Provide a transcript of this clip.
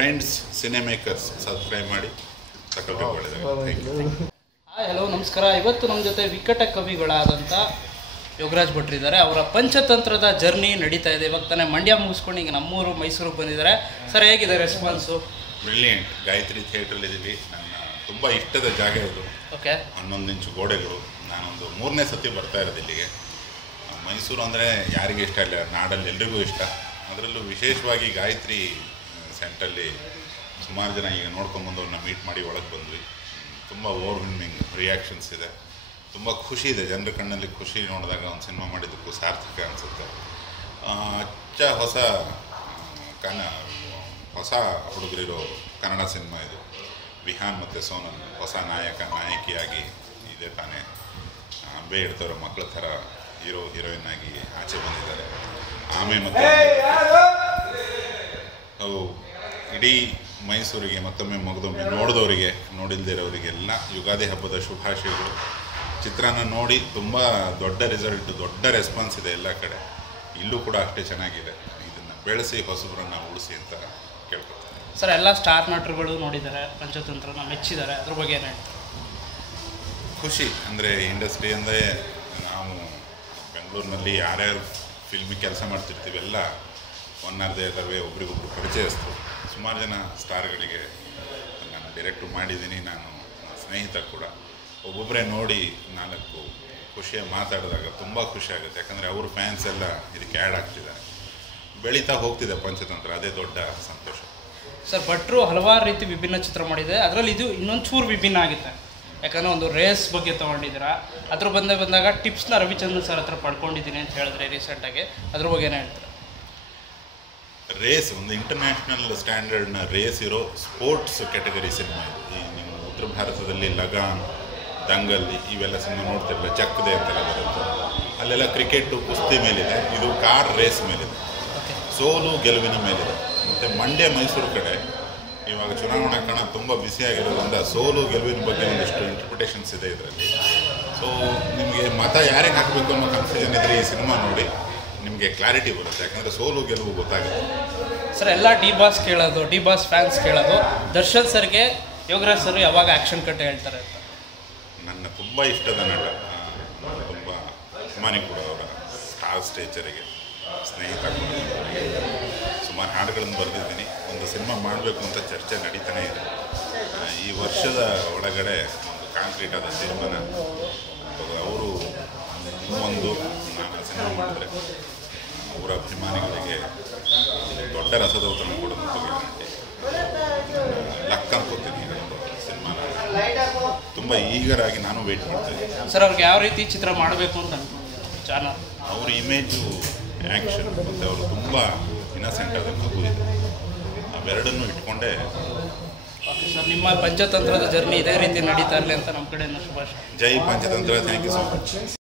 Friends cinemakers subscribe ಮಾಡಿ you hi hello ನಮಸ್ಕಾರ. ಇವತ್ತು ನಮ್ಮ ಜೊತೆ ವಿಕಟ ಕವಿಗಳಾದಂಥ ಯೋಗರಾಜ್ ಭಟ್ರು ಇದ್ದಾರೆ. ಅವರ ಪಂಚತಂತ್ರದ ಜರ್ನಿ ನಡೀತಾ ಇದೆ. ಇವಾಗ ತಾನೇ ಮಂಡ್ಯ ಮುಗಿಸ್ಕೊಂಡು ಈಗ ನಮ್ಮೂರು ಮೈಸೂರಿಗೆ ಬಂದಿದ್ದಾರೆ. ಸರ್ ಹೇಗಿದೆ ರೆಸ್ಪಾನ್ಸು ಬ್ರಿಲಿಯಂಟ್ ಗಾಯತ್ರಿ ಥಿಯೇಟ್ರಲ್ಲಿದ್ದೀವಿ ನನ್ನ ತುಂಬ ಇಷ್ಟದ ಜಾಗ ಇದು. ಓಕೆ ಹನ್ನೊಂದು ಇಂಚು ಗೋಡೆಗಳು. ನಾನೊಂದು ಮೂರನೇ ಸತಿ ಬರ್ತಾ ಇರೋದು ಇಲ್ಲಿಗೆ. ಮೈಸೂರು ಅಂದರೆ ಯಾರಿಗೆ ಇಷ್ಟ ಇಲ್ಲ? ನಾಡಲ್ಲಿ ಎಲ್ರಿಗೂ ಇಷ್ಟ. ಅದರಲ್ಲೂ ವಿಶೇಷವಾಗಿ ಗಾಯತ್ರಿ ಸೆಂಟ್ರಲ್ಲಿ ಸುಮಾರು ಜನ ಈಗ ನೋಡ್ಕೊಂಬಂದು ಅವ್ರನ್ನ ಮೀಟ್ ಮಾಡಿ ಒಳಗೆ ಬಂದ್ವಿ. ತುಂಬ ಓವರ್ವಿಲ್ಮಿಂಗ್ ರಿಯಾಕ್ಷನ್ಸ್ ಇದೆ. ತುಂಬ ಖುಷಿ ಇದೆ. ಜನರ ಕಣ್ಣಲ್ಲಿ ಖುಷಿ ನೋಡಿದಾಗ ಒಂದು ಸಿನಿಮಾ ಮಾಡಿದ್ದಕ್ಕೂ ಸಾರ್ಥಕ ಅನಿಸುತ್ತೆ. ಅಚ್ಚ ಹೊಸ ಕನ್ನ ಹೊಸ ಹುಡುಗರಿರೋ ಕನ್ನಡ ಸಿನಿಮಾ ಇದು. ವಿಹಾನ್ ಮತ್ತು ಸೋನಲ್ ಹೊಸ ನಾಯಕ ನಾಯಕಿಯಾಗಿ ಇದೆ ತಾನೇ. ಅಂಬೆ ಹಿಡ್ದವ್ರ ಮಕ್ಕಳ ಥರ ಹೀರೋ ಹೀರೋಯಿನ್ ಆಗಿ ಆಚೆ ಬಂದಿದ್ದಾರೆ. ಆಮೇಲೆ ಮತ್ತು ಅವು ಇಡೀ ಮೈಸೂರಿಗೆ ಮತ್ತೊಮ್ಮೆ ಮಗದೊಮ್ಮೆ ನೋಡಿದವರಿಗೆ ನೋಡಿಲ್ದೇ ಇರೋರಿಗೆಲ್ಲ ಯುಗಾದಿ ಹಬ್ಬದ ಶುಭಾಶಯಗಳು. ಚಿತ್ರಾನ್ನ ನೋಡಿ ತುಂಬ ದೊಡ್ಡ ರಿಸಲ್ಟ್ ದೊಡ್ಡ ರೆಸ್ಪಾನ್ಸ್ ಇದೆ ಎಲ್ಲ ಕಡೆ. ಇಲ್ಲೂ ಕೂಡ ಅಷ್ಟೇ ಚೆನ್ನಾಗಿದೆ. ಇದನ್ನು ಬೆಳೆಸಿ ಹೊಸಬರನ್ನು ಉಳಿಸಿ ಅಂತ ಕೇಳ್ಕೊತೀನಿ ಸರ್ ಎಲ್ಲ ಸ್ಟಾರ್ ನಟರುಗಳು ನೋಡಿದ್ದಾರೆ ಪಂಚತಂತ್ರನ ಮೆಚ್ಚಿದ್ದಾರೆ. ಅದ್ರ ಬಗ್ಗೆ ಏನು ಹೇಳ್ತಾರೆ? ಖುಷಿ. ಅಂದರೆ ಇಂಡಸ್ಟ್ರಿ ಅಂದರೆ ನಾವು ಬೆಂಗಳೂರಿನಲ್ಲಿ ಯಾರ್ಯಾರು ಫಿಲ್ಮಿಗೆ ಕೆಲಸ ಮಾಡ್ತಿರ್ತೀವಿ ಎಲ್ಲ ಒನ್ ಆರ್ ದೇ ಒಬ್ರಿಗೊಬ್ರು ಪರಿಚಯಸ್ತರು ಸುಮಾರು ಜನ ಸ್ಟಾರ್ಗಳಿಗೆ ನಾನು ಡೈರೆಕ್ಟು ಮಾಡಿದ್ದೀನಿ, ನಾನು ಸ್ನೇಹಿತ ಕೂಡ. ಒಬ್ಬೊಬ್ಬರೇ ನೋಡಿ ನಾಲ್ಕು ಖುಷಿಯ ಮಾತಾಡಿದಾಗ ತುಂಬ ಖುಷಿ ಆಗುತ್ತೆ. ಯಾಕಂದರೆ ಅವ್ರ ಫ್ಯಾನ್ಸ್ ಎಲ್ಲ ಇದಕ್ಕೆ ಆ್ಯಡ್ ಆಗ್ತಿದ್ದಾರೆ. ಬೆಳೀತಾ ಹೋಗ್ತಿದೆ ಪಂಚತಂತ್ರ, ಅದೇ ದೊಡ್ಡ ಸಂತೋಷ. ಸರ್, ಭಟ್ರು ಹಲವಾರು ರೀತಿ ವಿಭಿನ್ನ ಚಿತ್ರ ಮಾಡಿದೆ. ಅದರಲ್ಲಿ ಇದು ಇನ್ನೊಂದು ಚೂರು ವಿಭಿನ್ನ ಆಗುತ್ತೆ. ಯಾಕಂದರೆ ಒಂದು ರೇಸ್ ಬಗ್ಗೆ ತೊಗೊಂಡಿದ್ದೀರಾ, ಅದ್ರ ಬಂದೇ ಬಂದಾಗ ಟಿಪ್ಸ್ನ ರವಿಚಂದ್ರನ್ ಸರ್ ಹತ್ರ ಪಡ್ಕೊಂಡಿದ್ದೀನಿ ಅಂತ ಹೇಳಿದ್ರೆ ರೀಸೆಂಟಾಗಿ ಅದ್ರ ಬಗ್ಗೆ ಏನು ಹೇಳ್ತಾರೆ? ರೇಸ್ ಒಂದು ಇಂಟರ್ನ್ಯಾಷನಲ್ ಸ್ಟ್ಯಾಂಡರ್ಡ್ನ ರೇಸ್ ಇರೋ ಸ್ಪೋರ್ಟ್ಸ್ ಕ್ಯಾಟಗರಿ ಸಿನಿಮಾ ಇದು. ಈ ನಿಮ್ಮ ಉತ್ತರ ಭಾರತದಲ್ಲಿ ಲಗಾನ್ ದಂಗಲ್ ಇವೆಲ್ಲ ಸಿನಿಮಾ ನೋಡ್ತಿರಲ್ಲ ಚಕ್ಕದೆ ಅಂತೆಲ್ಲ ಬರುತ್ತೆ. ಅಲ್ಲೆಲ್ಲ ಕ್ರಿಕೆಟು ಕುಸ್ತಿ ಮೇಲಿದೆ ಇದು ಕಾರ್ ರೇಸ್ ಮೇಲಿದೆ. ಸೋಲು ಗೆಲುವಿನ ಮೇಲಿದೆ. ಮತ್ತು ಮಂಡ್ಯ ಮೈಸೂರು ಕಡೆ ಇವಾಗ ಚುನಾವಣಾ ಕಣ ತುಂಬ ಬಿಸಿಯಾಗಿರೋದ್ರಿಂದ ಸೋಲು ಗೆಲುವಿನ ಬಗ್ಗೆ ಒಂದಿಷ್ಟು ಇಂಟರ್ಪ್ರಿಟೇಷನ್ಸ್ ಇದೆ ಇದರಲ್ಲಿ. ಸೊ ನಿಮಗೆ ಮತ ಯಾರಿಗೆ ಹಾಕಬೇಕು ಅನ್ನೋ ಕನ್ಫ್ಯೂಷನ್ ಇದ್ರೆ ಈ ಸಿನಿಮಾ ನೋಡಿ. ನಿಮಗೆ ಕ್ಲಾರಿಟಿ ಬರುತ್ತೆ. ಯಾಕಂದರೆ ಸೋಲು ಗೆಲುವು ಗೊತ್ತಾಗುತ್ತೆ. ಸರ್ ಎಲ್ಲ ಡಿ ಬಾಸ್ ಕೇಳೋದು ಡಿ ಬಾಸ್ ಫ್ಯಾನ್ಸ್ ಕೇಳೋದು ದರ್ಶನ್ ಸರ್ಗೆ ಯೋಗರಾಜ್ ಸರ್ ಯಾವಾಗ ಆ್ಯಕ್ಷನ್ ಕಟ್ ಹೇಳ್ತಾರೆ ಅಂತ? ನನ್ನ ತುಂಬ ಇಷ್ಟದ ನಟ. ತುಂಬ ಅಭಿಮಾನಿ ಕೂಡ ಅವರ ಸ್ಟಾರ್ ಸ್ಟೇಚರಿಗೆ ಸ್ನೇಹಿತ ಕೂಡ ಸುಮಾರು ಹಾಡುಗಳನ್ನು ಬರೆದಿದ್ದೀನಿ. ಒಂದು ಸಿನಿಮಾ ಮಾಡಬೇಕು ಅಂತ ಚರ್ಚೆ ನಡೀತಾನೆ ಇದೆ. ಈ ವರ್ಷದ ಒಳಗಡೆ ಒಂದು ಕಾಂಕ್ರೀಟ್ ಆದ ತೀರ್ಮಾನ ಅವರು ಒಂದು ನಾನು ಸಿನಿಮಾ ಮಾಡಿದ್ರೆ ಅವರ ಅಭಿಮಾನಿಗಳಿಗೆ ದೊಡ್ಡ ರಸದೌತಣ ಕೂಡ ಲಕ್ಕ ಒಂದು ಸಿನಿಮಾನ. ತುಂಬ ಈಗರಾಗಿ ನಾನು ವೇಟ್ ಮಾಡ್ತೇನೆ ಸರ್ ಅವ್ರಿಗೆ ಯಾವ ರೀತಿ ಚಿತ್ರ ಮಾಡಬೇಕು ಅಂತ ಚಾಲ ಚಾನಲ್ ಅವ್ರ ಇಮೇಜು ಆ್ಯಕ್ಷನ್ ಮತ್ತು ಅವರು ತುಂಬ ಇನ್ನಸೆಂಟ್ ಆದ ಮಗು ಇದೆ. ಅವೆರಡನ್ನೂ ಇಟ್ಕೊಂಡೇ ಸರ್ ನಿಮ್ಮ ಪಂಚತಂತ್ರದ ಜರ್ನಿ ಇದೇ ರೀತಿ ನಡೀತಾ ಇರಲಿ ಅಂತ ನಮ್ಮ ಕಡೆಯಿಂದ ಶುಭಾಶಯ. ಜೈ Panchatantra. Thank you so much